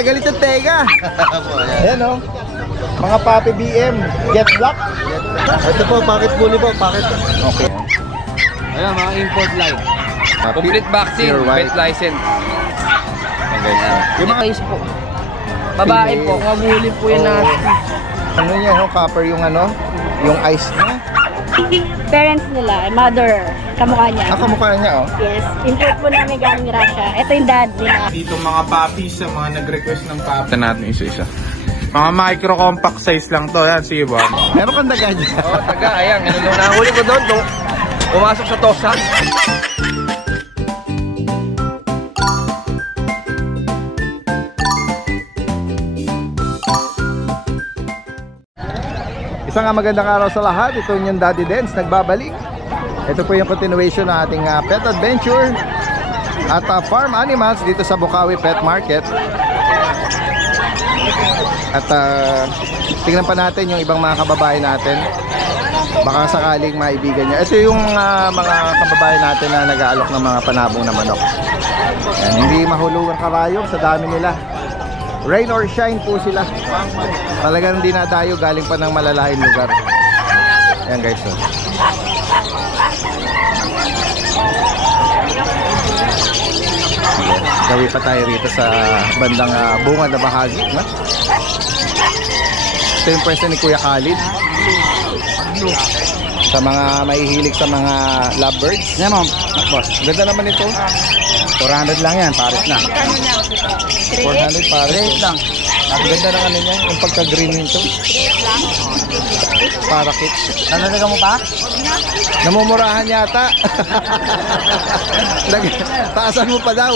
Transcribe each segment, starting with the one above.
Galit yung tega. Ayan o. Mga puppy BM. Jet black. Ito po, packet bully po. Packet. Okay. Ayan, mga import line. Complete vaccine, vet license. Yung mga Ice po. Babae po, mabuli po yun na. ano yan, no? Copper yung ano? Yung ice niya. Parents nila, mother, kamukha niya. Kamukha niya, oh. Yes, import po namin galing Russia. Ito yung dad nila. Dito mga puppies sa mga nag-request ng puppy. Ito natin isa-isa. Mga micro compact size lang to. Yan, sige ba? Meron kang daga niya. Oo, taga, ayan. Ganun nung nahuli ko doon, pumasok sa tosa. Isang magandang araw sa lahat. Ito yung Daddy Dens nagbabalik. Ito po yung continuation ng ating pet adventure at farm animals dito sa Bukawi Pet Market. At tingnan pa natin yung ibang mga kababayan natin. Baka sakaling maibigan niya. Ito yung mga kababayan natin na nag-aalok ng mga panabong na manok. Yan, hindi mahulog ang karayom sa dami nila. Rain or shine po sila. Talagang dinadayo galing pa ng malalayong lugar. Ayan guys, so. Gawi pa tayo rito sa bandang bunga na bahagi, no? Ito yung pwesto ni Kuya Khalid. Sa mga mahihilig sa mga lovebirds. Yan ma'am. Boss, ganda naman ito. 400 lang yan, pares na. 400 pares lang. Ang ganda ng ano niya, yung pagka-green nito. Parakit. Nalalaga mo pa? Namumurahan yata. Taasan mo pa daw.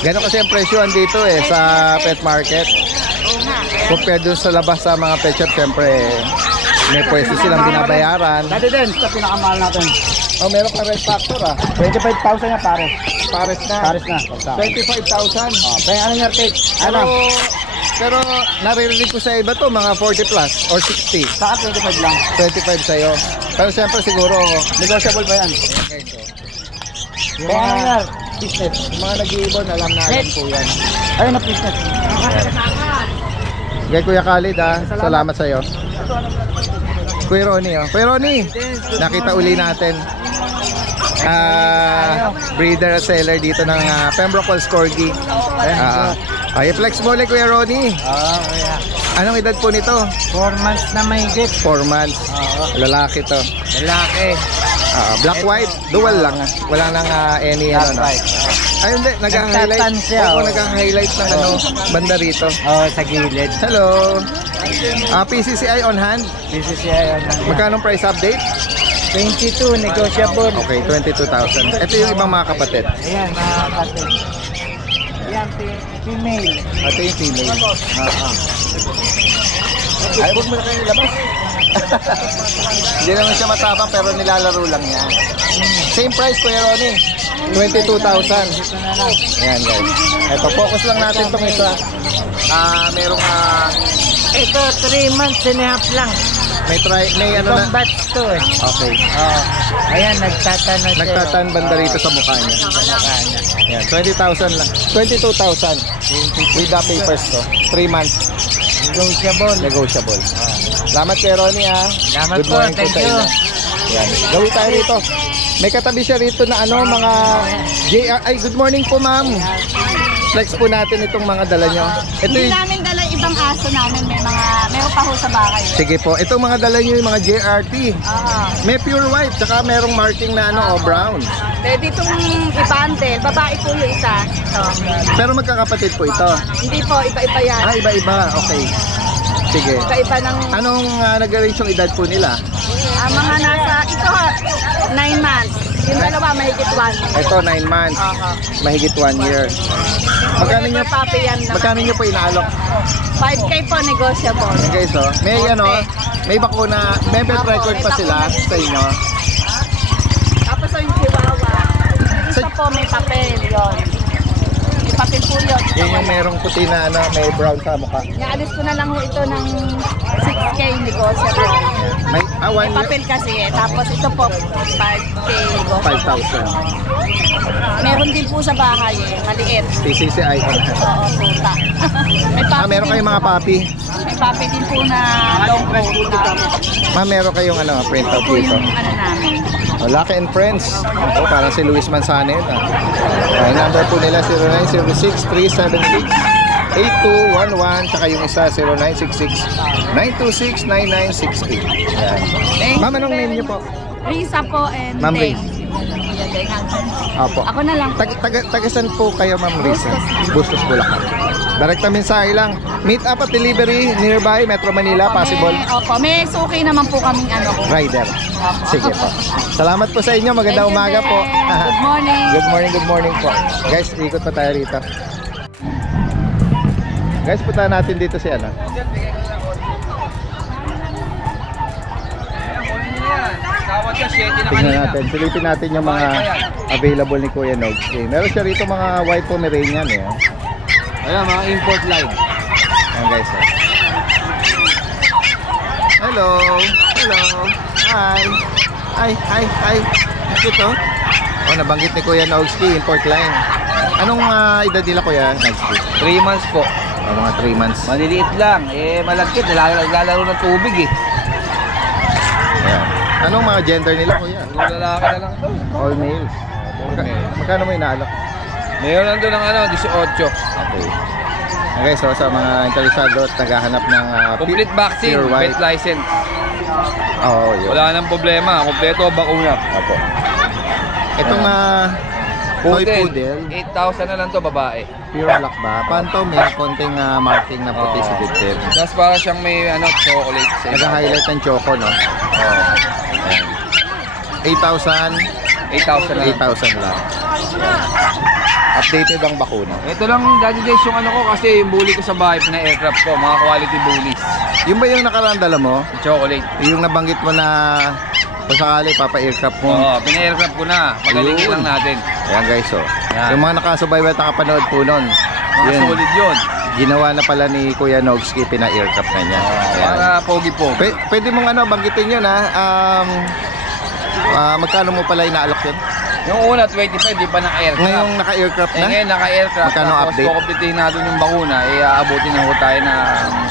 Gano'n kasi ang presyoan dito sa pet market. Compared dun sa labas sa mga pet shop, siyempre may pwesto silang binabayaran. Dati din, ito pinakamahal natin. Oh, meron ka red factor 25,000 na pares. Pares na. Pares na. 25,000. Kaya ano nga take? Pero naririnig ko sa iba to, mga 40 plus or 60. Saka 25 lang. 25 sa'yo. Pero siyempre siguro, Negotiable ba yan? okay, so. Yung Kaya ano mga, nga, business. yung mga nag-iibon, alam na alam po yan. Ayun na business. Okay, Kuya Khalid salamat sa'yo. Kuya Ronnie, Kuya Ronnie, nakita uli natin. Breeder at seller dito ng Pembroke Falls Corgi. I-flex mo ulit, Kuya Ronnie. Kaya. Anong edad po nito? 4 months na mahigit. 4 months. Lalaki to. Lalaki. Black white, dual lang. Wala nang any ano na. Ay hindi, nag-highlight. Oo, nag-highlight ng banda rito. Sa gilid. Hello. PCCI on hand. PCCI on hand. Magkano price update? 22, negotiable. Okay, 22,000. Ito yung ibang mga kapatid. Ayan, mga kapatid. Ayan, female. Ito yung female. Ay, huwag mo na kayo ilabas. Hindi naman siya matapang pero nilalaro lang niya. Same price, Kuya Ronnie. 22,000. Ayan guys. Ito, focus lang natin itong isa. Merong Ito, 3 months and a half lang. may ano na. Ibang batch to eh. Okay. Ayan, nagtatano siya. Nagtatan banda rito sa mukha niya. Ayan, 20,000 lang. 22,000. With the papers to. 3 months. Negotiable. Salamat kay Ronnie Salamat Good morning po, thank sa you. inyo. Ayan. Gawin tayo rito. May katabi siya rito na mga JR. Ay, good morning po ma'am. Flex po natin itong mga dala nyo. Ito Hindi yung, namin dala ibang aso namin. Meron pa ho sa bahay. sige po, itong mga dala nyo yung mga JRT. May pure white, tsaka merong marking na brown. Pwede itong i-bundle. Babae po yung isa. Ito. Pero magkakapatid po ito. Hindi po, iba-iba yan. Iba-iba. Okay. Sige. Iba-iba ng Anong nag-arrange yung edad po nila? mga nasa, ito 9 months. Yung dalawa mahigit 1. Ito 9 months. Mahigit 1 year. Magkano nyo po inaalok? 5K po negotiable. Okay, so may bakuna, may pet record pa sila sa inyo. Tapos yung chihuahua. Isa po may papel yon. May papel natin po yun. Yun yung merong puti na ano, may brown sa mukha. Naalis ko na lang ho ito ng 6K negosyo. May, May papel kasi eh. Tapos ito po, 5K negosyo. 5,000. Meron din po sa bahay eh, maliit. PCC icon. Oo, puta. May papi Meron din kayong mga po. papi. May papi din po na long coat. Meron kayong ano, printout Ito po dito. yung ano namin. Oh, Lucky and Friends. Oh, parang si Luis Manzanel. Ang number po nila 0906-376-8211. Tsaka yung isa 0966-926-9968. Ayan. Ma'am, anong name niyo po? Risa po and Ma'am Deng. Riz. Deng. Opo. Ako na lang. Tagasan po kayo, Ma'am Risa. Bustos, Bulacan. Direkta mensahe lang. Meet up at delivery nearby Metro Manila, possible. Opo, may suki naman po kaming ano. Rider. Sige po. Salamat po sa inyo. Magandang Thank you, umaga po. Deng. Good morning. Good morning po. Guys, ikot pa tayo rito. Guys, punta natin dito si ano. Tawad siya, 7 na Tingnan kanina. natin. Silipin natin yung mga available ni Kuya Nogs. Meron siya rito mga white Pomeranian eh. Ayan, mga import line. Ayan guys. Hello. Hello. Hi. Hi. Ito. Oh, nabanggit ni Kuya Nogski, import line. Anong edad nila Kuya Nogski? 3 months po. Oh, mga 3 months. Maliliit lang. Malagkit. Naglalaro ng tubig Ayan. Anong mga gender nila Kuya? Puro lalaki na lang ito. All males. Magkano mo inaalok? Mayroon nandun ng 18. Okay. Okay, so sa mga interesado at naghahanap ng Complete vaccine, pure white. vet license. Oo, yun. Wala nang problema. Kompleto bakuna. Apo. Itong toy poodle, 8,000 na lang to babae. pure black ba? Panto may konting marking na puti sa dibdib. Tapos para siyang may chocolate sa Nag-highlight ng choco, no? Oo. 8,000, 8,000 na lang. 8,000 lang. Updated ang bakuna. Ito lang, Daddy Days, yung ano ko kasi yung bully ko sa bahay, pina-aircraft ko, mga quality bullies. Yung ba yung nakaraan dala mo? Yung chocolate. Yung nabanggit mo na kung sakali papa-aircraft mo? Oo, pina-aircraft ko na. Pagalingin Ayun. lang natin. Ayan guys, oh. Yan. Yung mga nakasubaybay at nakapanood po nun. Mga Yun. solid yun. Ginawa na pala ni Kuya Nogski, pina-aircraft na niya. Ayan. Para pogi-pogi. Pwede mong banggitin yun ha. Magkano mo pala inaalok yun? Yung una, 25, di pa naka-aircraft. Ngayong naka-aircraft na? Ngayon, naka-aircraft. Magkano Tapos update? kukumplitihin natin yung bakuna, aabutin na ho tayo na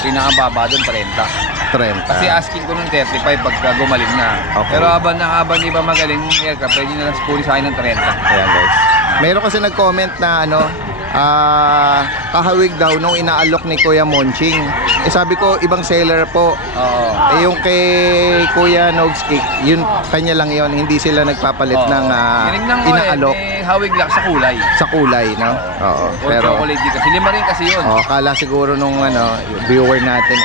pinakababa doon, 30. 30. Kasi asking ko nung 35 pagka gumaling na. Okay. Pero habang di ba magaling yung aircraft, pwede na lang spuli sa akin ng 30. Ayan guys. Meron kasi nag-comment na kahawig daw nung inaalok ni Kuya Monching. Sabi ko, ibang seller po. Oo. Yung kay Kuya Nogski, yun, kanya lang yon, hindi sila nagpapalit ng Tinignan ko inaalok may hawig lang sa kulay. sa kulay, no? Oo. Or chocolate dito. Kasi lima rin kasi yun. Kala siguro nung viewer natin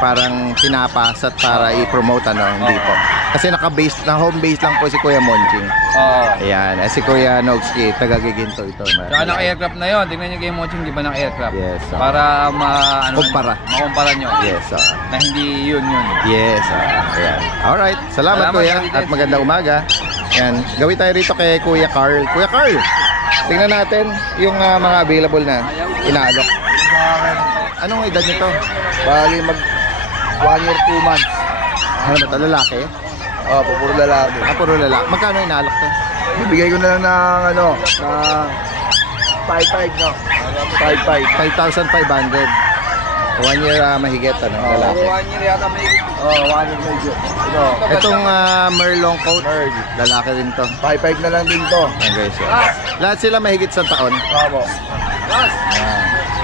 parang pinapasat para i-promote hindi po. Kasi naka-base na home base lang po si Kuya Monching. Oo. Ayan, si Kuya Nogski, taga-Giginto ito. Tsaka naka-aircraft na yun. Tingnan nyo kay Moching, di ba naka-aircraft? Yes, Para makumpara nyo. Yes, Na hindi yun. yes, ayan. Alright, salamat Kuya Daddy at Des. magandang umaga. Ayan, gawin tayo rito kay Kuya Carl. Kuya Carl, tingnan natin yung mga available na inaalok. Anong edad nito? Bali mag 1 year 2 months. Ano ba ito, lalaki? Puro lalaki. Puro lalaki. Magkano inaalok to? Bibigay ko na lang ng na 5.5 no. 5.5. 5,500. 1 year mahigit, lalaki. 1 year yata may... 1 year medyo. Ito, Itong Merlong coat, lalaki rin to. 5.5 na lang din to. Ayan guys. Lahat sila mahigit sa taon. Opo.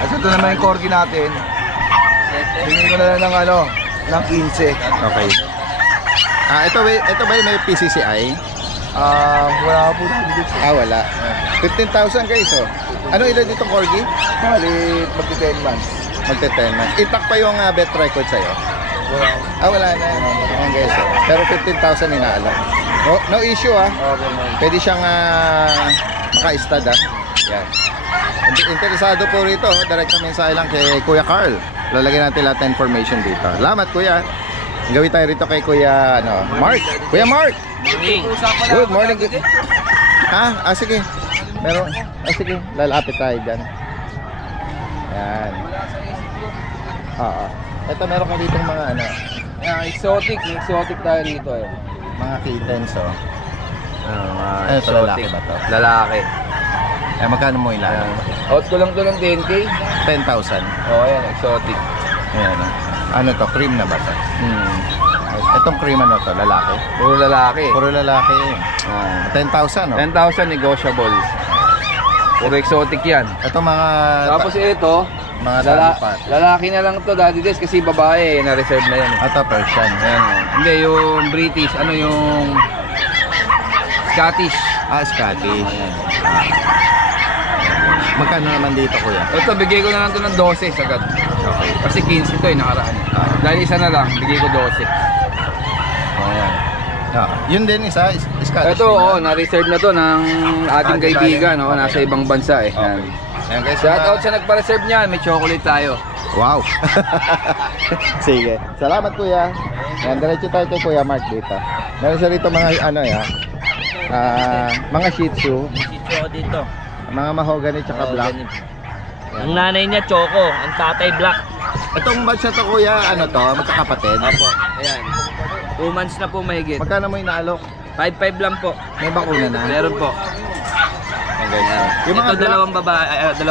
At ito naman yung corgi natin. Bigyan ko na lang ng 15. Okay. Ito ba yung may PCCI? Wala po dito. Wala. 15,000 guys, oh. Ano edad dito, Corgi? Bali magti 10 months. Magte-10 months. Itak pa yung vet record sa'yo? Wala na. Ayan guys, oh. Pero 15,000 inaalok. No issue, Okay, man. Pwede siyang maka-stud, Yan. Interesado po rito, direct na mensahe lang kay Kuya Carl. Lalagyan natin lahat ng information dito. Salamat, Kuya. Gawin tayo rito kay Kuya Mark. Kuya Mark! Good morning. Sige. Meron, sige, lalapit tayo dyan. Yan. Oo. Ito meron ka dito mga ano, Exotic. May exotic tayo dito eh. mga kittens, oh. Mga Ano to, lalaki ba to? Lalaki. Eh, magkano mo ilan? Out ko lang to ng 10K. 10,000. Oh, ayan, exotic. Ayan, oh. Ano to, cream na ba to? Itong cream ano to, lalaki? Puro lalaki. Puro lalaki. Ah. 10,000, oh. 10,000 negotiable. Puro exotic yan. Ito mga Tapos ito, mga dapat. lalaki na lang to, Daddy Des, kasi babae, na-reserve na yan. Eh. Ito Persian. Ayan, oh. Hindi, yung British, ano yung Scottish. Scottish. Magkano naman dito, kuya? Ito, bigay ko na lang to ng 12 agad. Okay. Kasi 15 to eh, nakaraan. Dahil isa na lang, bigay ko 12. Ayan. Yun din isa, Scottish. Ito, oh, na-reserve na to ng ating di kaibigan, bale. oh, nasa ibang bansa eh. Okay. Yan. Ayan guys. Shout out sa nagpa-reserve niyan, may chocolate tayo. Wow. Sige. Salamat kuya. Yan, diretso tayo kay Kuya Mark dito. Meron siya rito mga ano ya. Mga Shih Tzu, Choco dito. mga mahogany tsaka black. Ang nanay niya Choco, ang tatay Black. Itong batch na to kuya, ano to, magkakapatid. Apo, ayan. 2 months na po mahigit. Magkano mo inaalok? 5-5 lang po. May bakuna na. Meron po. Okay. Yung mga Ito black. dalawang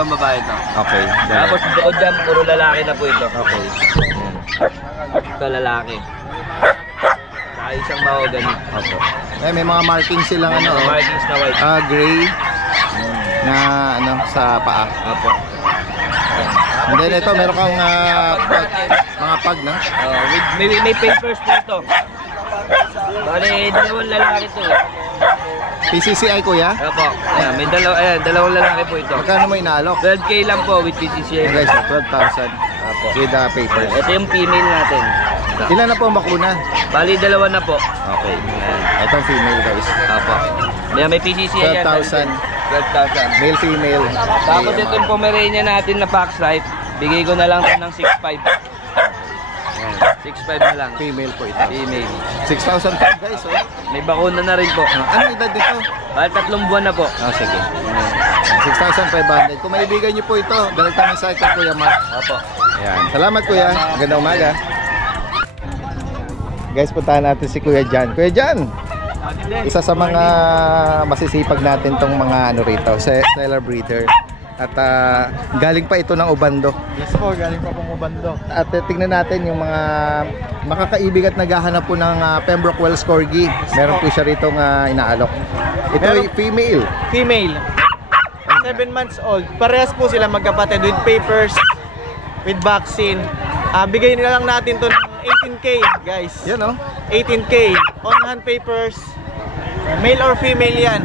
babae ito. Okay. Tapos bukod dyan, puro lalaki na po ito. Okay. Ito lalaki. Saka isang mahogany. Opo. May mga markings silang ano, Mga markings na white. gray na ano sa paa. Apo. And then ito meron kang pag, mga pag na. May papers po ito. Bale, dalawang lalaki ito eh. PCCI kuya. Apo. Ayan, may dalawang lalaki po ito. Magkano mo inaalok? 12K lang po with Ayan PCCI. guys, 12,000 Apo. with paper. Ito yung female natin. Ilan na po ang bakuna? Bali, dalawa na po. Okay. Itong female guys. Apo. May PCCI yan. 12,000. 12,000. Male, female. Tapos ito yung Pomeranian natin na Fox Life. Bigay ko na lang ito ng 6,500. Ayan, 6,500 na lang. Female po ito. Female. 6,000 guys. Oh. May bakuna na rin po. Ano edad nito? Bali, 3 buwan na po. Sige. 6,500. Kung maibigan niyo po ito, direct kami sa ito Kuya Mark. Apo. Ayan. Salamat Kuya. Magandang umaga. Guys, puntahan natin si Kuya Jan. Kuya Jan, isa sa mga masisipag natin tong mga ano rito, seller breeder. At galing pa ito ng Ubando. Yes po, galing pa pong Ubando. At tingnan natin yung mga makakaibig at naghahanap po ng Pembroke Wells Corgi. Meron po siya rito inaalok. Ito ay female. Female, 7 months old. Parehas po sila magkapatid with papers, with vaccine. Bigay nila lang natin to ng 18K, guys. Yan oh. 18K. On-hand papers. Male or female yan.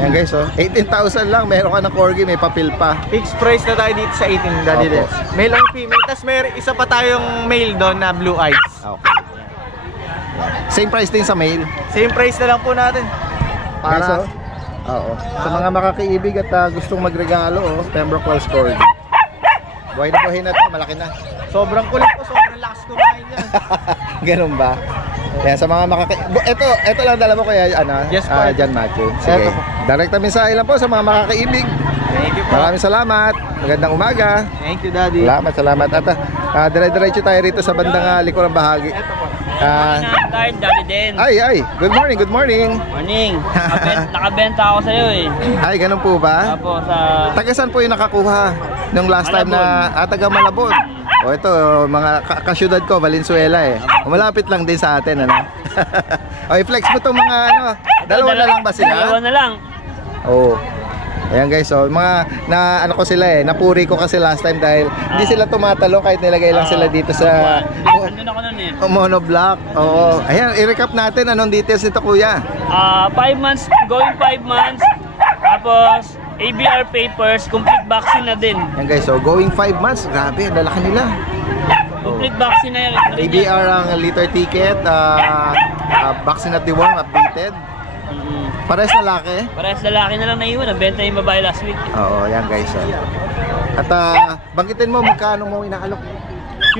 Yan guys oh. 18,000 lang. Meron ka ng Corgi, may papel pa. Fixed price na tayo dito sa 18, Daddy Opo. Des. Male or female. Tapos may isa pa tayong male doon na blue eyes. Okay. Same price din sa male. Same price na lang po natin. Guys, Para oh. Oo. Sa mga makakaibig at gustong magregalo, oh, Pembroke Wells Corgi. Buhay na to, malaki na. sobrang kulit po, sobrang lakas kumain yan. Ganun ba? Yan, sa mga ito lang dala mo kaya Yes, po. John Matthew. Sige. Eto po. Direct mensahe lang po sa mga makakaibig. Thank you po. Maraming salamat. Magandang umaga. Thank you, Daddy. Salamat. At dire-diretso tayo rito sa bandang likurang bahagi. Tayo, Daddy Den. Ay, good morning. Morning. Nakabenta ako sa'yo eh. Ay, ganun po ba? Tapos sa... Taga saan po yung nakakuha nung last time na taga Malabon? O ito, mga kasyudad ko, Valenzuela eh. Malapit lang din sa atin, ano? O, i-flex mo itong mga dalawa na lang ba sila? Dalawa na lang. Oo. Ayan guys, so mga ko sila eh, napuri ko kasi last time dahil hindi sila tumatalo kahit nilagay lang sila dito sa Andun ako nun eh. monoblock. Oo. Ayan, i-recap natin anong details nito kuya. 5 months, going 5 months. Tapos ABR papers, complete vaccine na din. Ayan guys, so going 5 months, grabe, lalaki nila. Complete vaccine na yan. ABR ang liter ticket, vaccine at deworm updated. Pares lalaki. Parehas lalaki na lang naiwan. Nabenta yung babae last week. Oo, yan guys. At banggitin mo magkano mo inaalok.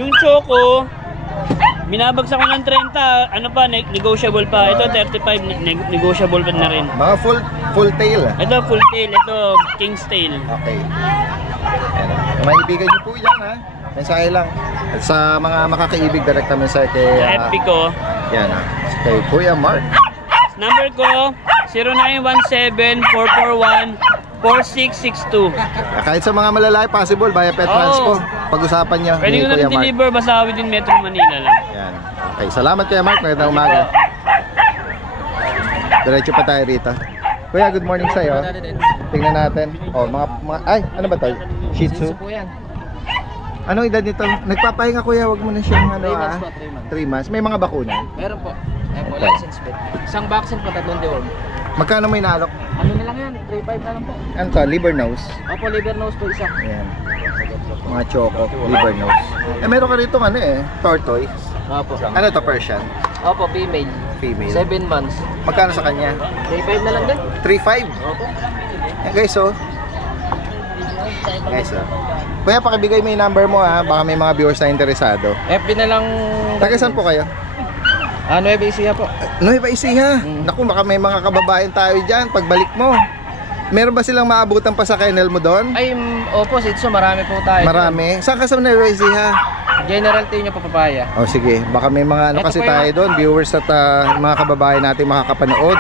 Yung Choco, binabagsak ko ng 30. Ano pa, negotiable pa. Ito 35, negotiable pa na rin. Mga full tail. Ito full tail, ito king's tail. Okay. Ayan. Maibigan niyo po yan ha. Mensahe lang. At sa mga makakaibig, direkta mensahe kay... Sa FB ko. Yan ha. Kay Kuya Mark. Number ko, 0917-441-4662. Kahit sa mga malalaki, possible via pet transpo. Pag-usapan niyo Pwede ni ko na Kuya Mark. deliver basta within Metro Manila lang. Yan. Okay, salamat Kuya Mark. Magandang umaga. Diretso pa tayo rito. Kuya, good morning sa'yo. Tingnan natin. Oh, mga ay, ano ba 'to? Shih Tzu. Anong edad nito? Nagpapahinga kuya, wag mo na siyang ano 3 months. May mga bakuna. Meron po. Ayan po, Ito. license plate. Isang vaccine po, 3 deworm. Magkano may naalok? Ano na lang yan? 3.5 na lang po. Ano to? Liver nose. Opo, liver nose po isa. Ayan. Mga choco, liver nose. Eh, meron ka rito ano tortoise. Opo. Ano to, Persian? Opo, female. Female. 7 months. Magkano sa kanya? 3.5 na lang din. 3.5. Opo. Ayan guys, oh. Guys, oh. Kuya, pakibigay mo yung number mo ha. Baka may mga viewers na interesado. FB na lang. Taga saan po kayo? Nueva Ecija po. Nueva Ecija. Naku, baka may mga kababayan tayo dyan. Pagbalik mo. Meron ba silang maabutan pa sa kennel mo doon? Ay, opo, Sitso, marami po tayo. Marami. Saan ka sa Nueva Ecija? General Tino po, papaya. Oh, sige. Baka may mga ano Ito kasi po tayo doon. Viewers at mga kababayan natin makakapanood.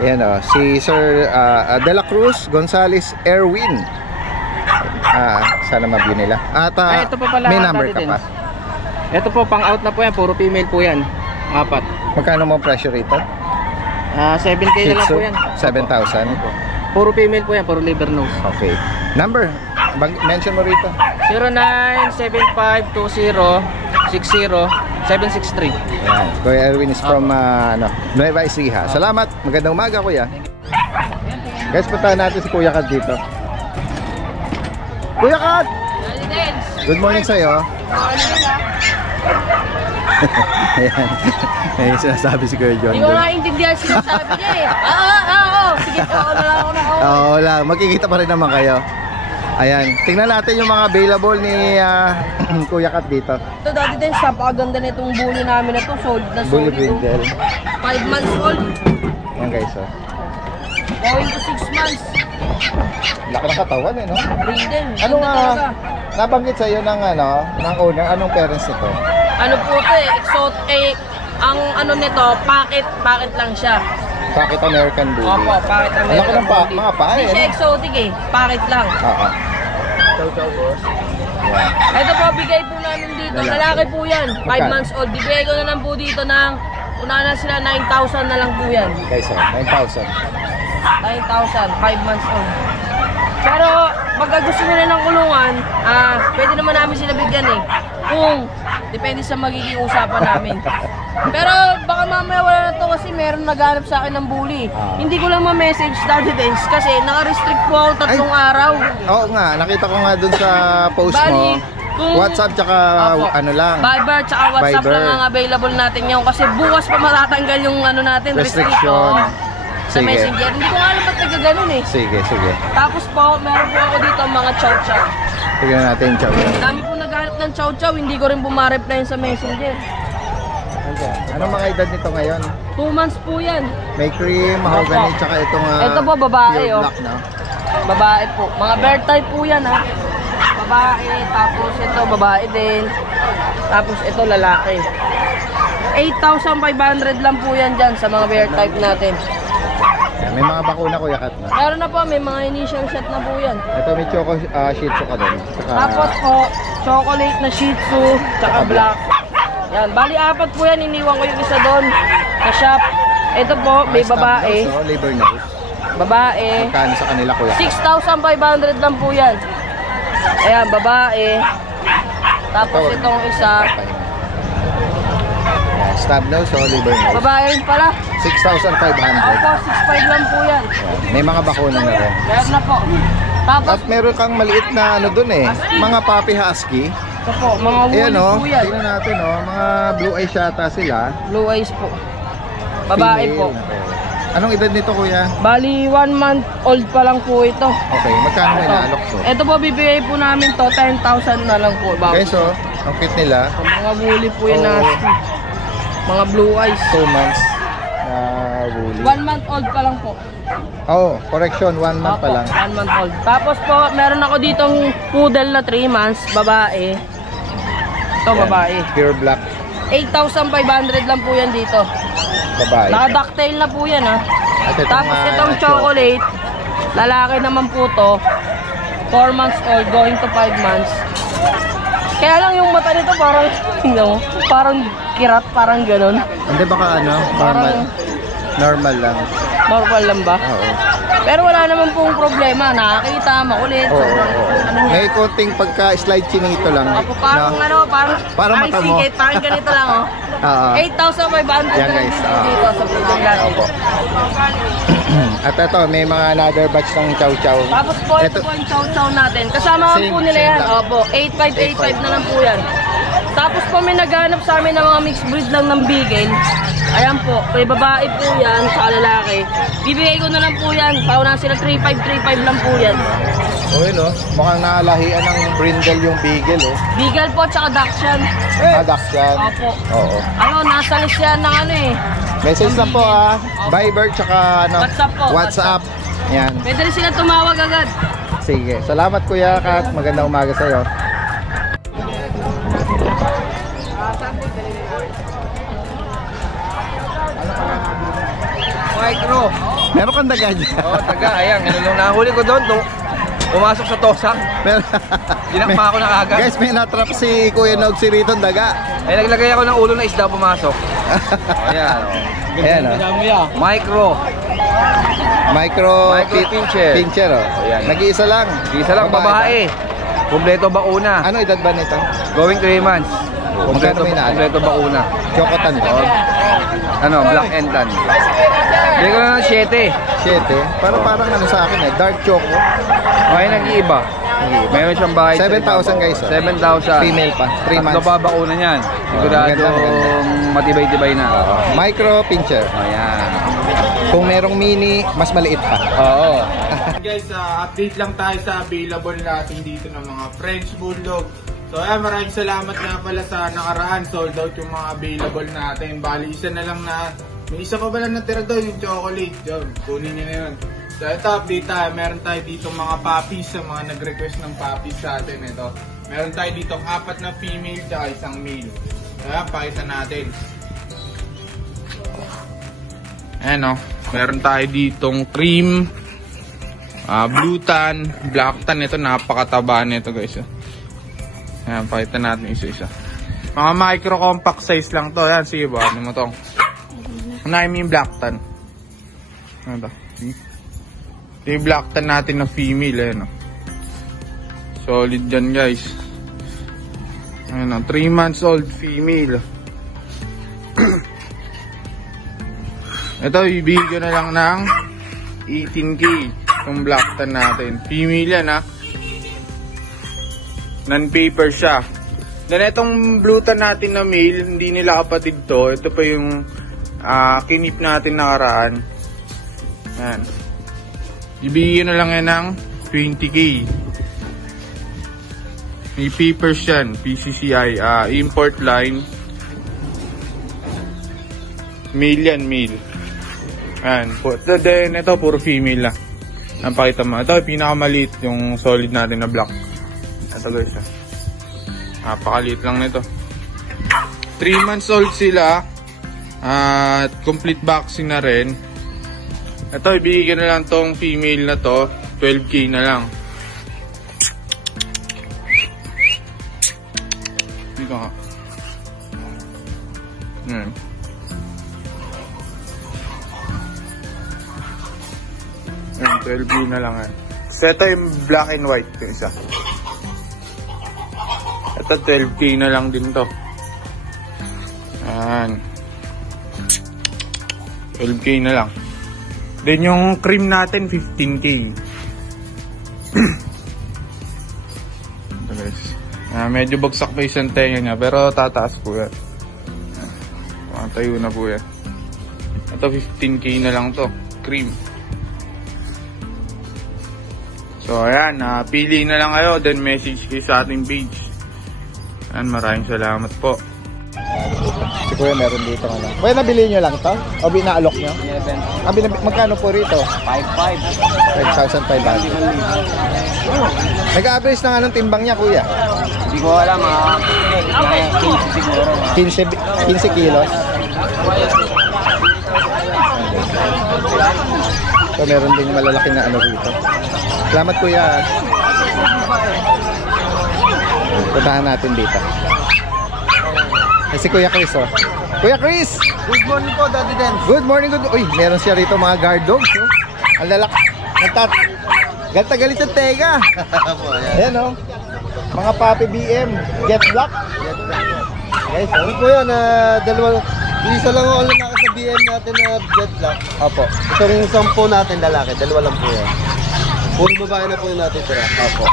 Ayan oh. Si Sir De La Cruz Gonzales Erwin. Sana mabiyun nila. At Ay, ito po pala, may number ka Daddy pa. Ito po, pang out na po yan. Puro female po yan. 4. Magkano mo presyo rito? 7K na lang po yan. 7,000. Puro female po yan. Puro liver nose. Okay. Number. Mention mo rito. 09752060-763. Ayan. Kuya Erwin is from Nueva Ecija. Salamat. Magandang umaga, kuya. Guys, puntahan natin si Kuya Kat dito. Kuya Kat! Good morning sa'yo. Ayan. Ayan yung sinasabi si Kuya John. Hindi ko nga intindihan sinasabi niya eh. Oo. Sige, oo na lang ako na oo. Oo, wala. Magkikita pa rin naman kayo. Ayan. Tingnan natin yung mga available ni Kuya Kat dito. Ito dati din, napakaganda na itong bully namin na ito. Solid na Bully solid. Brindle. 5 months old. Ayan guys, oh. Going to 6 months. Laki ng katawan no? Brindle. Ano Ganda nga talaga. nabanggit sa iyo ng ng owner, anong parents nito? Ano po ito eh, exotic. Ang ano nito, packet lang siya. Bakit American Bully? Opo, packet Ang laki ng Bully. mga paa Hindi siya eh. exotic eh, packet lang. Oo. Yeah. Ito po, bigay po namin dito. Lalaki. Lalaki po yan, 5 Magkano? months old. Bibigay ko na lang po dito ng, una na sila 9,000 na lang po yan. Guys, 9,000. 9,000, 5 months old. Pero, pagka gusto nila ng kulungan, pwede naman namin sila bigyan eh. Kung, depende sa magiging usapan namin. Pero, baka mamaya wala na to kasi meron naghanap sa akin ng bully. Hindi ko lang ma-message Daddy Dance kasi naka-restrict po ako 3 araw. Oo nga, nakita ko nga dun sa post mo. Bali, kung- WhatsApp tsaka Opo. ano lang. Viber tsaka WhatsApp Viber. lang ang available natin yan kasi bukas pa matatanggal yung ano natin, Restriction. Sa Sige. Messenger. Hindi ko alam ba't nagkaganon eh. Sige. Tapos po, meron po ako dito ang mga chow-chow. Tignan natin, chow. Dami po naghanap ng chow-chow, hindi ko rin bumareply sa Messenger. Anong mga edad nito ngayon? 2 months po yan. May cream, mahogany, Opo. tsaka itong Ito po, babae, pure oh. black, no? Babae po. Mga bear type po yan ha. Babae, tapos ito babae din. Tapos ito lalaki. 8,500 lang po yan dyan sa mga bear type natin. Yan, may mga bakuna, Kuya Kat, no? Meron na po, may mga initial shot na po yan. Ito may choco shih tzu ka din. Tsaka, Tapos po, chocolate na shih tzu, tsaka black. Yan, bali 4 po yan, iniwan ko yung isa doon sa shop. Ito po, may stab babae. nose, oh, liver nose. Babae. Magkano sa kanila, Kuya Kat? 6,500 lang po yan. Ayan, babae. Tapos itong isa, Yan, stab nose, oh, liver nose. babae rin pala. 6,500. Opo, 6,500 lang po yan. Yan, may mga bakuna na rin. Meron na po. Tapos, At meron kang maliit na ano dun eh, mga puppy husky. ito po, mga Ayan woolly oh, po yan. tingnan natin oh, mga blue eyes yata sila. Blue eyes po. Babae Female. po. Anong edad nito, Kuya? Bali, 1 month old pa lang po ito. Okay, magkano may naalok to? Ito po, bibigay po namin to, 10,000 na lang po. Bago. Guys oh, ang cute nila. Mga woolly po yung Oo. nasty. Mga blue eyes. 2 months na woolly. 1 month old pa lang po. Oh, correction, 1 month pa Opo, lang. 1 month old. Tapos po, meron ako ditong poodle na 3 months, babae. Ito, babae. Pure black 8,500 lang po yan dito. babae. Naka-ducktail na po yan, ha. At Tapos itong chocolate, lalaki naman po to. 4 months old, going to 5 months. Kaya lang yung mata nito parang, parang kirat, parang ganun. Hindi baka ano, normal. Parang Normal lang. normal lang ba? Oo. Pero wala naman pong problema, nakakita, makulit. Oo. sobrang, ano niya. May konting pagka-slide chinito lang. Opo, parang no? ano, parang mata mo. sikit, parang ganito lang, oh. Oo. 8,500 Yan, guys. dito sa Pilipinas natin. Opo. At ito, may mga another batch ng chow chow. Tapos po, ito po yung chow-chow natin. Kasama Same- po nila same yan. lang. Opo, 8,585 na lang po yan. Tapos po may naghanap sa amin ng mga mixed breed lang ng Beagle. Ayan po, may babae po yan, sa lalaki. Bibigay ko na lang po yan. Paunahan sila 3,535 lang po yan. O yun oh, mukhang nakalahian ng brindle yung beagle oh. Beagle po, tsaka Dachshund. Dachshund. Opo. Oo. Ano, nasa list yan ng ano eh. Message lang po ah. Viber tsaka ano, WhatsApp po, WhatsApp. Yan. Pwede rin sila tumawag agad. Sige. Salamat Kuya Kat. Magandang umaga sa'yo. Micro. Meron kang daga dyan. Oh, taga, ayan. Nung nahuli ko doon, pumasok sa tosak. Meron- Dinakma ako na kagad. Guys, may natrap si Kuya Nog si Rito daga. Eh, naglagay ako ng ulo na isda pumasok. Ayan. Ayan oh. Micro. Micro pincher. Pincher oh. Ayan. Nag-iisa lang. Isa lang babae. Kompleto bakuna. Ano edad ba nito? Going 3 months. Magkano may naan? Kompleto bakuna. Chocotan ba? Ano, black and tan. Bigay ko na ng 7. 7. Parang ano sa akin eh. Dark choco. Okay, nag-iiba. Meron siyang bahay. 7,000 guys. 7,000. Female pa. 3 months. Tatlo pa bakuna niyan. maganda, Siguradong matibay-tibay na. Micro pincher. Ayan. Kung merong mini, mas maliit pa. Oo. Guys, update lang tayo sa available natin dito ng mga French Bulldog. So ayan, maraming salamat nga pala sa nakaraan. Sold out yung mga available natin. Bali, isa na lang na, may isa pa pala natira doon, yung chocolate. Yun, kunin nyo na yun. So ito, update tayo. Meron tayo dito mga puppies, sa mga nag-request ng puppies sa atin. Ito. Meron tayo dito 4 na female at 1 male. Ayan, pakita natin. Ayan o. Meron tayo ditong cream, blue tan, black tan. Ito, napakataba nito guys. Ayan, pakita natin isa-isa. Mga micro compact size lang to. Ayan, sige ba? Ano mo tong? Unahin mo yung black tan. Ano to? Ito yung black tan natin na female. Ayan o. Solid dyan guys. Ayan o. 3 months old female. Ito, ibigay ko na lang ng 18K yung black tan natin. Female yan ha. Non-paper siya. Then itong blue tan natin na male, hindi nila kapatid to. Ito pa yung kinip natin nakaraan. Yan. Ibigay na lang yan ng 20K. May papers yan. PCCI. Import line. Male yan, male. Ayan. Then, ito, puro female lang. Ang pakita mo. Ito, pinakamaliit yung solid natin na black. Ito guys. Napakaliit lang nito. 3 months old sila. At complete vaccine na rin. Ito, ibigay na lang tong female na to. 12K na lang. Dito nga. Ayan. Ayan, 12K na lang yan. So, ito yung black and white yung isa. Ito, 12K na lang din to. Ayan. 12K na lang. Then yung cream natin, 15K. Ito guys. Medyo bagsak pa isang tenga niya, pero tataas po yan. Tayo na po yan. Ito, 15K na lang to. Cream. So ayan, pili na lang kayo, then message kayo sa ating page. Ayan, maraming salamat po. Kuya, meron dito ano. Kuya, nabili nyo lang to? O binaalok nyo? Magkano po rito? 5,500. Nag-average ng anong timbang niya, kuya? Hindi ko alam, 15 siguro. 15 kilos. So, meron din malalaki na ano rito. Salamat, kuya. Puntahan natin dito. Si Kuya Chris, oh. Kuya Chris! Good morning po, Daddy Dance. Good morning, good morning. Uy, meron siya rito mga guard dogs, oh. Ang lalak. Galta-galit sa tega. Ayan, oh. Mga Papi BM. Jet Black. Guys, Ano po yan? Dalawa. Isa lang ako lalaki sa BM natin na Jet Black. Opo. Itong 10 natin lalaki, dalawa lang po yan. Puro babae na po yung natin tira. Opo.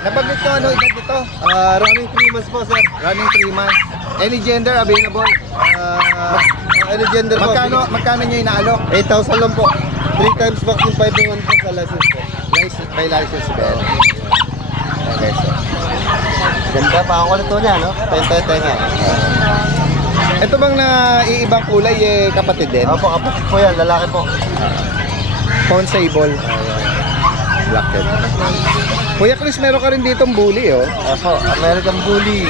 Nabanggit nyo ano edad dito? Running 3 months po, sir. Running 3 months. Any gender available? Ano gender po? Magkano nyo inaalok? 8,000 lang po. 3 times vaccine, 5 po sa license po. By license bell. Okay, so. Ganda pa ako nito niya, no? Tenga. Ito bang iibang kulay kapatid din? Opo, kapatid po yan, lalaki po. Phone sable. Blackhead. Kuya Chris, meron ka rin ditong bully, oh. Opo, American Bully.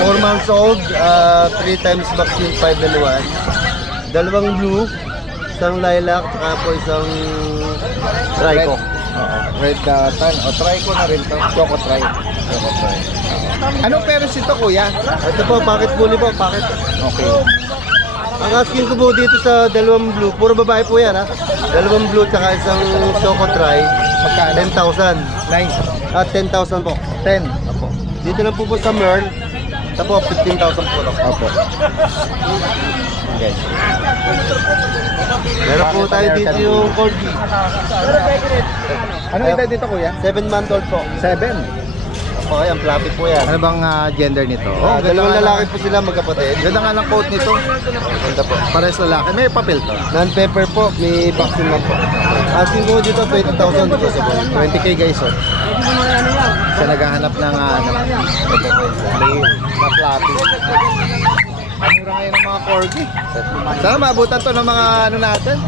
4 months old, 3 times vaccine, 5 and 1. Dalawang blue, isang lilac, saka po isang trico. Red tan. O, try ko na rin to. Choco try. Anong parents ito, kuya? Ito po, pocket bully po, pocket. Okay. Ang asking ko po dito sa dalawang blue, puro babae po yan ha. Dalawang blue, saka isang choco try. Magkano? 10,000. 9. At 10,000 po. 10. Opo. Dito lang po sa Merl. Ito po, 15,000 po lang. Opo. Okay. Meron po tayo dito yung Corgi. Anong edad dito, kuya? 7 month old po. 7. Opo, ayan, fluffy po yan. Ano bang gender nito? Dalawang lalaki po sila magkapatid. Ganda nga ng coat nito. Ganda po. Pares lalaki. May papel to. Non-pepper po, may vaccine lang po. Asking ko dito, 20,000 dito sa po. 20k guys, oh. Sa naghahanap ng male na fluffy. Mura ngayon ng mga corgi. Sana maabutan to ng mga ano natin.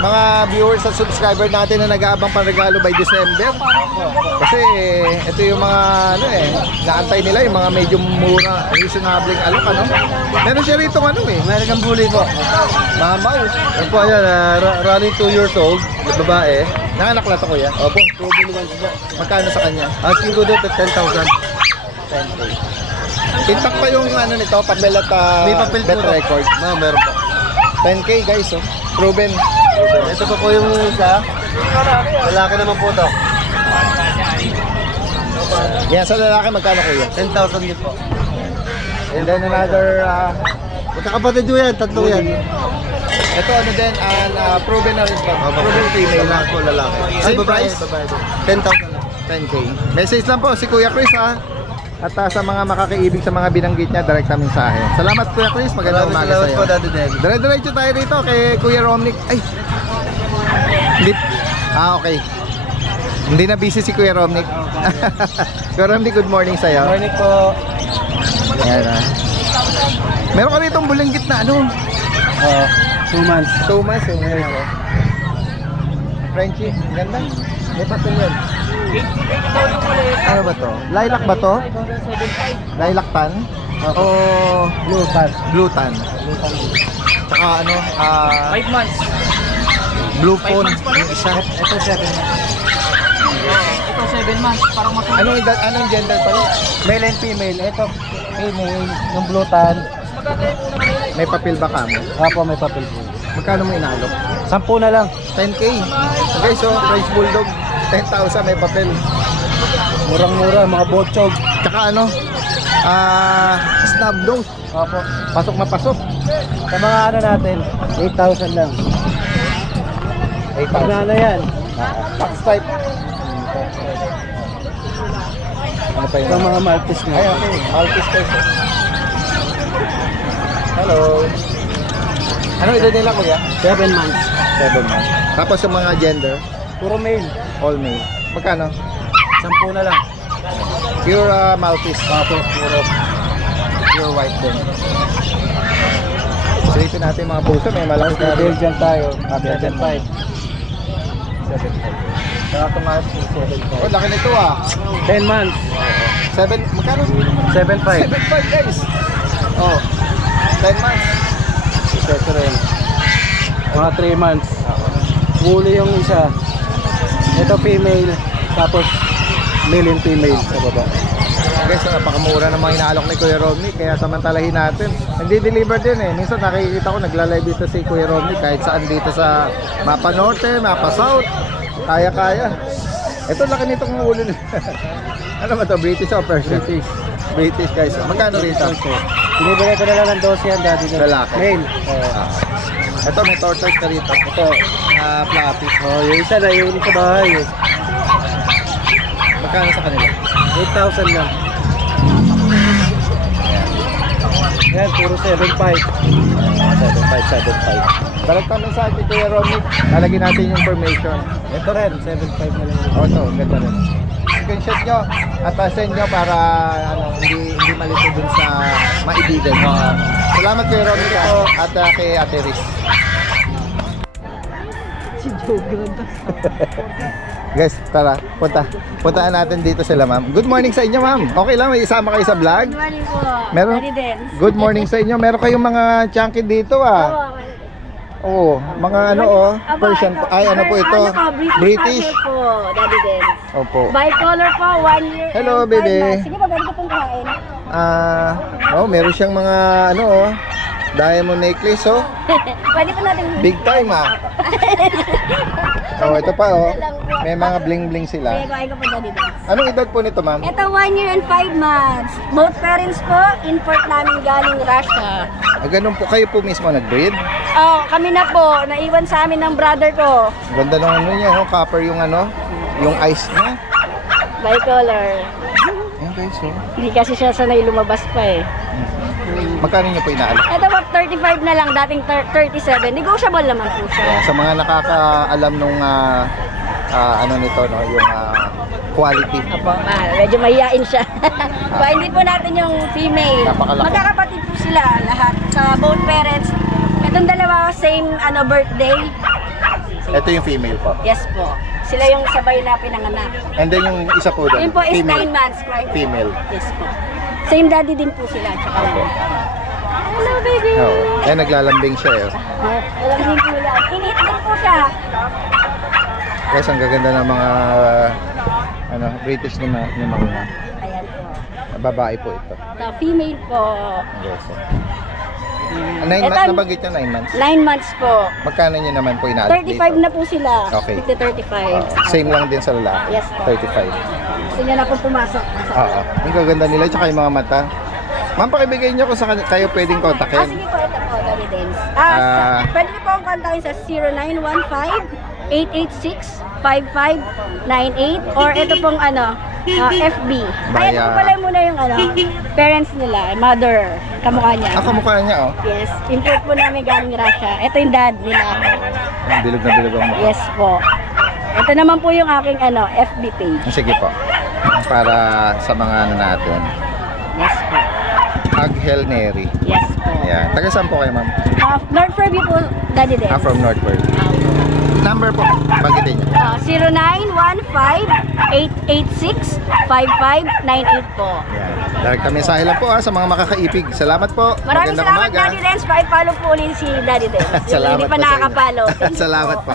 Mga viewers at subscriber natin na nag-aabang panregalo by December. Kasi ito yung mga ano naantay nila yung mga medyo mura, reasonable alok ano. Meron siya rito ano American Bully po. Mamaw. Yan po yan, running 2 years old, babae. Nanganak na to, kuya. Opo, 2 months po. Magkano sa kanya? Asking ko dito, 10,000. 10k. Intact pa yung ano nito, papel at May papel po bet to. record. Meron po. 10k guys, oh. Proven. Ito pa po yung isa. Lalaki naman po to. Yan, sa lalaki magkano, kuya? 10,000 din po. And then another Magkakapatid po yan, tatlong yan. ito ano din, proven na rin to. Proven female Lalaki po, lalaki. Same price? Babae po. 10,000 lang. 10k. Message lang po si Kuya Chris, ha. At sa mga makakaibig sa mga binanggit niya, direct sa mensahe. Salamat, Kuya Chris. Magandang umaga sa Salamat iyo. po, Daddy Deg. Dire-diretso tayo rito kay Kuya Romnick. Ay. Hindi. Okay. Hindi na busy si Kuya Romnick. Kuya Romnick, good morning sa iyo. Morning po. Ayan, ha. Meron ka rito bulinggit na ano? 2 months. 2 months, Frenchie, ganda. May papel yan. Ano ba to? Lilac ba to? Lilac tan? O Blue tan. blue tan? Tsaka ano, 5 months. blue phone yung isa. Ito 7 months. Ito 7 months. Parang mas Anong edad, anong gender pa rin? Male and female. Ito female. Yung blue tan. May papel ba ka mo? Opo, may papel po. Magkano mo inaalok? 10 na lang. 10k. Okay, so French Bulldog, 10,000 may papel. Murang-mura, mga botsog. Tsaka ano, snub nose. Opo. Pasok na pasok. Sa mga ano natin, 8,000 lang. 8,000. Ano yan? Box type. Ano pa yun? Sa mga Maltese na. Ay, okay. Maltese guys. Hello. Ano edad nila, kuya? 7 months. 7 months. Tapos yung mga gender, Puro male. all male. Magkano? 10 na lang. Pure Maltese. Opo, puro. pure white din. Silipin natin mga puso, may malaki na rin. Belgian tayo. Belgian 7.5. 7.5. Saka tumaas 7.5. Oh, laki nito ah. 10 months. 7, magkano? 7.5. 7.5 guys. Oh, 10 months. Ito rin. Mga 3 months. Huli yung isa. Ito female. Tapos male and female sa baba. Guys, napakamura ng mga inaalok ni Kuya Romney, kaya samantalahin natin. Nagdi-deliver din eh. Minsan nakikita ko nagla-live dito si Kuya Romney kahit saan dito sa Mapa Norte, Mapa South. Kaya-kaya. Ito laki nitong ulo. Ano ba to? British o Persian? British guys. Magkano rin ito? Binibigay ko na lang ng 12 yan dati. Lalaki. Male. Ito may tortoise ka rito. Ito, fluffy. Oh, yung isa na yung sa bahay. Magkano sa kanila? 8,000 lang. Yan, puro 7.5. 7.5. Balik kami sa atin Kuya Romney. Lalagyan natin yung information. Ito rin, 7.5 na lang. Oh, ito, ganda rin. Screenshot nyo at send nyo para hindi malito dun sa maibigan. Salamat Kuya Romney po at kay Ate Riz. Si Joe Granda. Guys, tara, puntahan natin dito sila ma'am. Good morning sa inyo ma'am. Okay lang, may isama kayo sa vlog? Good morning po. Meron? Daddy Dance. Good morning sa inyo. Meron kayong mga chunky dito ah. Oo, mga ano oh, Persian po. Ay, ano po ito? British. Parrot po, Daddy Dance. Opo. Bicolor po, 1 year Hello, and 5 baby. months. Sige po, pwede ko pong kain. Meron siyang mga ano oh, diamond necklace oh. Pwede po natin. Big time ah. Oh, ito pa oh. May mga bling-bling sila. Sige, kain ko po, Daddy Dance. Anong edad po nito, ma'am? Ito, 1 year and 5 months. Both parents po, import namin galing Russia. Ganun po, kayo po mismo nag-breed? Oh, kami na po, naiwan sa amin ng brother ko. Ganda ng ano niya, oh, copper yung ano, yung ice niya. Bicolor. Ayan guys, oh. Hindi kasi siya sanay lumabas pa eh. Magkano niyo po inaalok? Ito po, 35 na lang, dating 37. Negotiable naman po siya. Sa mga nakakaalam nung ano nito, no, yung quality. Opo, medyo mahihain siya. Hindi po natin yung female. Napakalaki. Magkakapatid po sila lahat sa both parents. Itong dalawa, same birthday. Ito yung female po. Yes po. Sila yung sabay na pinanganak. And then yung isa po doon, Yun po is 9 female. months. Right? Female. Yes po. Same daddy din po sila. Tsaka hello baby! Oo. Kaya naglalambing siya eh. Alam din po yan. Init din po siya. Guys, ang gaganda ng mga ano, British ni mga Ayan po. babae po ito. The female po. Yes. 9 months na bagit niya, 9 months. 9 months po. Magkano niyo naman po inaalok 35 na po sila. Okay. 35. Same lang din sa lalaki. Yes po. 35. Gusto niya na po pumasok. Oo. Ang gaganda nila, tsaka yung mga mata. Ma'am, pakibigay niyo kung saan kayo pwedeng kontakin. Sige po, ito po, Daddy Dance. Pwede niyo po akong kontakin sa 0915-886-5598 or ito pong FB. Ayan po pala muna yung parents nila, mother, kamukha niya. Kamukha niya, oh. Yes, import po namin galing Russia. Ito yung dad nila. Ang bilog na bilog ang mukha. Yes po. Ito naman po yung aking FB page. Sige po. Para sa mga natin. Yes po. Aghel Neri. Yes po. Ayan. Taga saan po kayo, ma'am? North Fairview po, Daddy Dance. From Northward. Number po, banggitin niyo. 0915-886-5598 po. Ayan. Direct mensahe lang po sa mga makakaipig. Salamat po. Maraming salamat, Daddy Dance. Pa-follow po ulit si Daddy Dance. Salamat Hindi pa po sa inyo. nakaka-follow. Salamat po.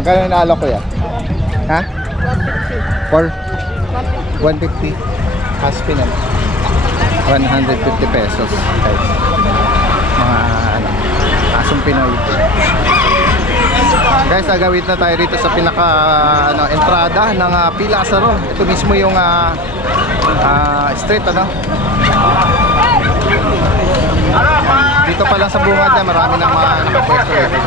Magkano inaalok ko yan? Ha? 150. 150. Haspin naman. 150 pesos. Guys. Mga asong Pinoy. Guys, nagawit na tayo rito sa pinaka entrada ng Pilasaro. Ito mismo yung street Dito pa lang sa bungad niya, marami ng mga nakapwesto rito.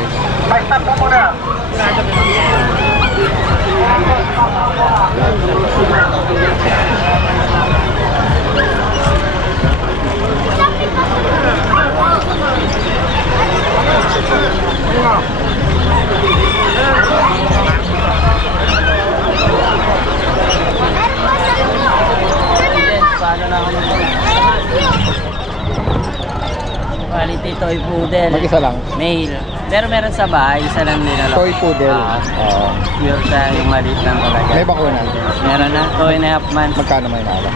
poodle. Mag-isa lang. Male. Pero meron sa bahay, isa lang nila. Toy poodle. Oo. Pure siya, yung maliit lang talaga. May bakuna. Meron na, 2.5 months. Magkano may nala?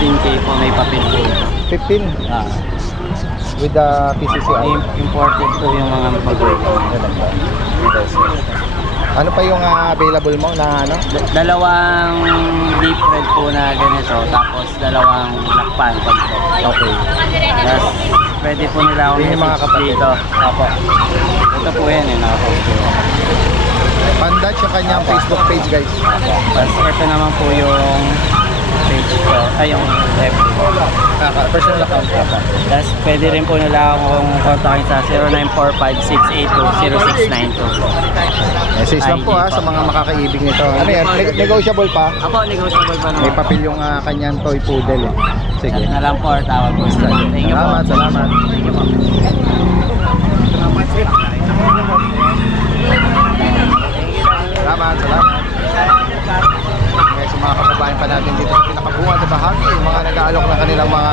15K po, may papel po. 15 with the PCCI. Imported po yung mga mag-work. Ano pa yung available mo na ano? Dalawang deep red po na ganito, tapos dalawang black phantom po. Okay. Tapos pwede po nila akong Yun yung mga message kapatid. dito. Opo. Ito po yan eh, nakapost ko. Pandat yung kanyang Facebook page, guys. Tapos ito naman po yung page ko, ay yung FB ko. Personal account. Tapos pwede rin po nila akong kontakin sa 0945-682-0692 po. Message lang po sa mga makakaibig nito. Ano yan? Negotiable pa? Apo, negotiable pa naman. May papel yung kanyang toy poodle. Sige. Na lang po, tawag po sa akin. Thank you po. Salamat. Thank you po. Salamat. Okay, so mga kababayan pa natin dito sa pinakabunga na bahagi, yung mga nag-aalok ng kanilang mga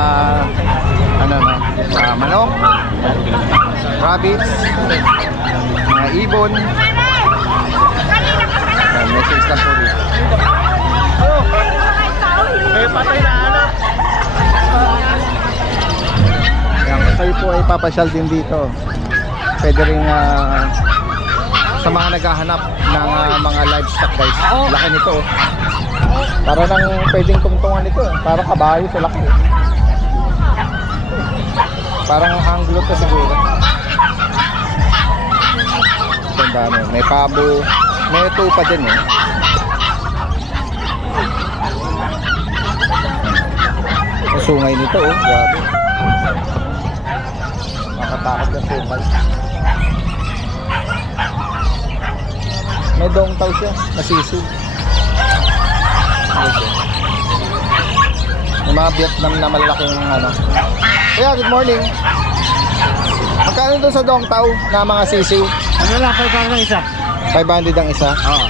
manok, rabbits, mga ibon. Message lang po dito. May patay na anak. Yan, kung kayo po ay papasyal din dito, pwede rin sa mga naghahanap ng mga livestock, guys. Laki nito. Para nang pwedeng tungtungan ito. Parang kabayo sa laki. Parang anglo to siguro. Ito ang dami. May pabo. May tupa din eh. Ang sungay nito oh. Grabe. Makatakot na sungay. May dongtaw siya. Nasisig. May mga Vietnam na malalaking ano. Kaya good morning. Magkano doon sa dongtaw na mga sisiw? Ano lang, 500 ang isa? 500 ang isa? Oo.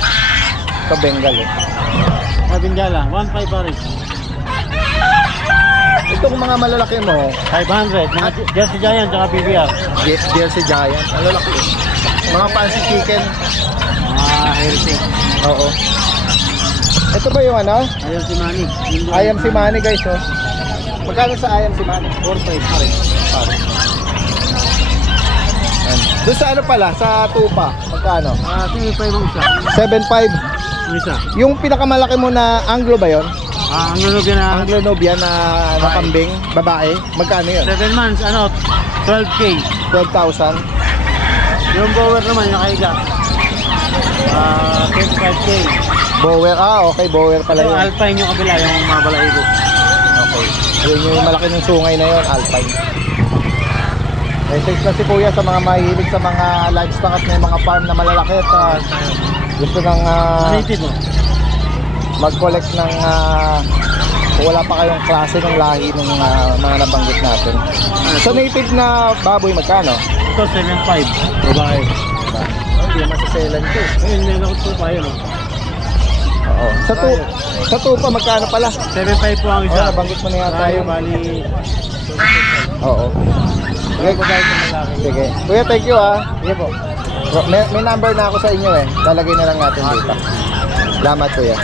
Ito Bengal eh. Mabinjala, 1.5 pa rin. Itong mga malalaki mo, 500, mga Jersey Giant tsaka PBR. Jersey Giant, malalaki eh. Mga fancy chicken. Heritage. Oo. Ito ba yung ano? Ayun si Manny. Ayam si Manny guys oh. Magkano sa ayam si Manny? 4.5 pa rin. Doon sa ano pala? Sa tupa. Magkano? 5 ang isa. 7.5. Ang isa. Yung pinakamalaki mo na Anglo ba yon? Ang nunog yun na Anglo Nubia na kambing, babae. Magkano yun? 7 months, 12K. 12,000. Yung bower naman, yung nakahiga. 25K. Bower, okay, bower pala Yung yun. Alpine yung kabila, yung mga balahibo. Okay. Yun yung malaki ng sungay na yun, Alpine. Message na si Kuya sa mga mahilig sa mga livestock at may mga farm na malalaki at gusto nang Native mo? mag-collect ng kung wala pa kayong klase ng lahi ng mga nabanggit natin. Sa native na baboy, magkano? Ito, 7.5. Babae. Hindi naman sa selan ko. Ayun, may nakot po pa yun. Oo. Sa tupa, magkano pala? 7.5 po ang isa. Nabanggit mo na yata Tayo, yung... bali... Oo. Sige. Kuya, thank you Sige po. May number na ako sa inyo eh. Lalagay na lang natin dito. Salamat Kuya.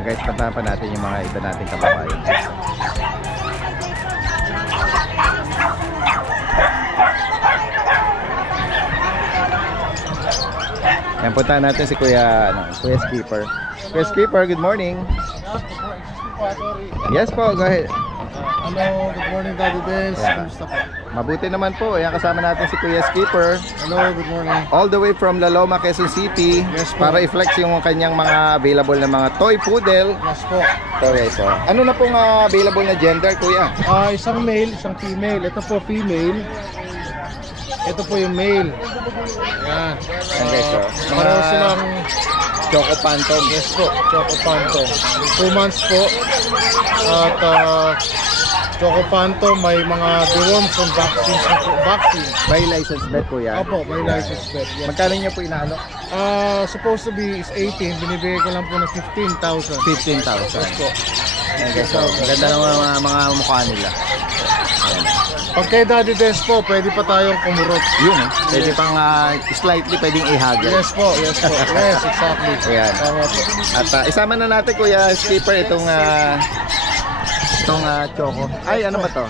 Guys, pantahan pa natin yung mga iba nating kababayan. Yan, puntahan natin si Kuya Skipper. Kuya Skipper, good morning. Yes po, go ahead. Hello, good morning Daddy Benz. Yeah. Kamusta po? Mabuti naman po. Ayan, kasama natin si Kuya Skipper. Hello, good morning. All the way from La Loma, Quezon City. Yes po. Para i-flex yung kanyang mga available na mga toy poodle. Yes po. So guys, ano na pong available na gender, Kuya? Isang male, isang female. Ito po female. Ito po yung male. Yan. Ayan guys, Pareho silang Choco Phantom. yes po, Choco Phantom. 2 months po. At Choco Phantom may mga deworms and vaccines na po. Vaccine. May license bet, Kuya. Opo, may license bet. Yes. Magkano niyo po inaano? Supposed to be is 18. Binibigay ko lang po ng 15,000. 15,000. Yes po. Ayan guys, ganda ng mga mukha nila. Pag kay Daddy Dance po, pwede pa tayong kumurot. Yun, pwede pang slightly pwedeng ihagel. Yes po, yes po. Yes, exactly. Ayan. Tama po. At isama na natin, Kuya Skipper, itong choco. Ay, ano ba to?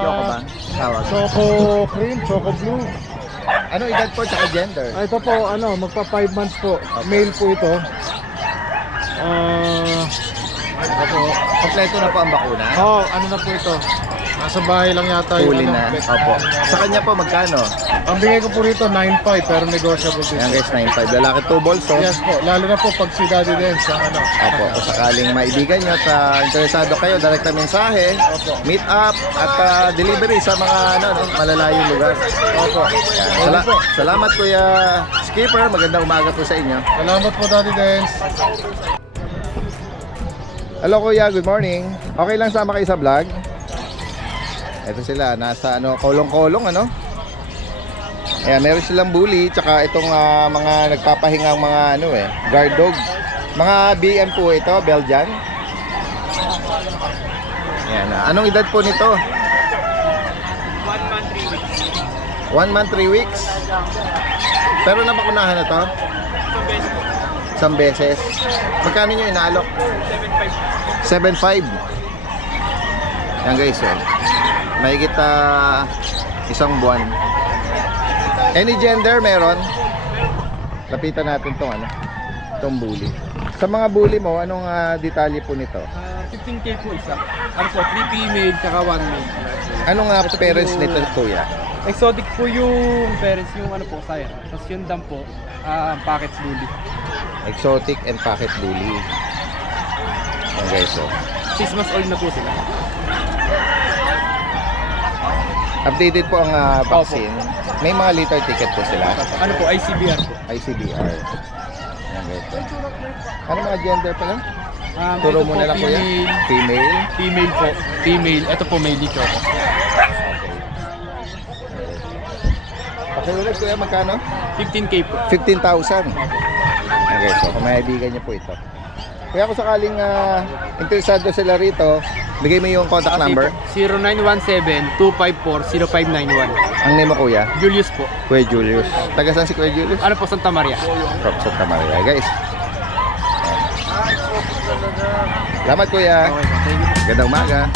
Choco ba? Tawag. Choco cream, choco blue. Ano edad po tsaka gender? Ito po, magpa 5 months po. Male po ito. Ito po. Kompleto na po ang bakuna? Ano na po ito? Nasa bahay lang yata Huli na. Opo. Sa kanya po, magkano? Ang bigay ko po rito, 9.5 pero negotiable din. Ayan guys, 9.5. Lalaki 2 balls, so. Yes po, lalo na po pag si Daddy Dance ang Opo, kung sakaling maibigan nyo at interesado kayo, direct na mensahe, meet up at delivery sa mga malalayong lugar. Opo. Ayan. Salamat Kuya Skipper, magandang umaga po sa inyo. Salamat po Daddy Dance. Hello Kuya, good morning. Okay lang sama kayo sa vlog? Ito sila, nasa kolong-kolong Ayan, meron silang bully, tsaka itong mga nagpapahingang mga guard dog. Mga BM po ito, Belgian. Ayan, anong edad po nito? 1 month, 3 weeks. Pero nabakunahan na to? Isang beses. Magkano nyo inaalok? 7.5. Yan guys, mahigit isang buwan. Any gender meron? Lapitan natin tong bully. Sa mga bully mo, anong detalye po nito? 15K po isa. Ano po, 3 female, tsaka 1 male. Anong parents nito, Kuya? Exotic po yung parents, yung sire. Tapos yung dam po, package bully. Exotic and pocket bully. Okay, so 6 months old na po sila. updated po ang vaccine. May mga litter ticket po sila. Ano po, ICBR po. ICBR. Okay, so. Ano mga gender pala? ito Turo mo po, na lang Kuya. Female. Female po. Female. Ito po, male dito. Okay, ulit Kuya, magkano? 15K po. 15,000. Okay, so kung maibigan niyo po ito. Kaya kung sakaling interesado sila rito, bigay mo yung contact number. 0917-254-0591. Ang name mo Kuya? Julius po. Kuya Julius. Taga saan si Kuya Julius? Ano po, Santa Maria. From Santa Maria, guys. Salamat Kuya. Okay, thank you. Gandang umaga.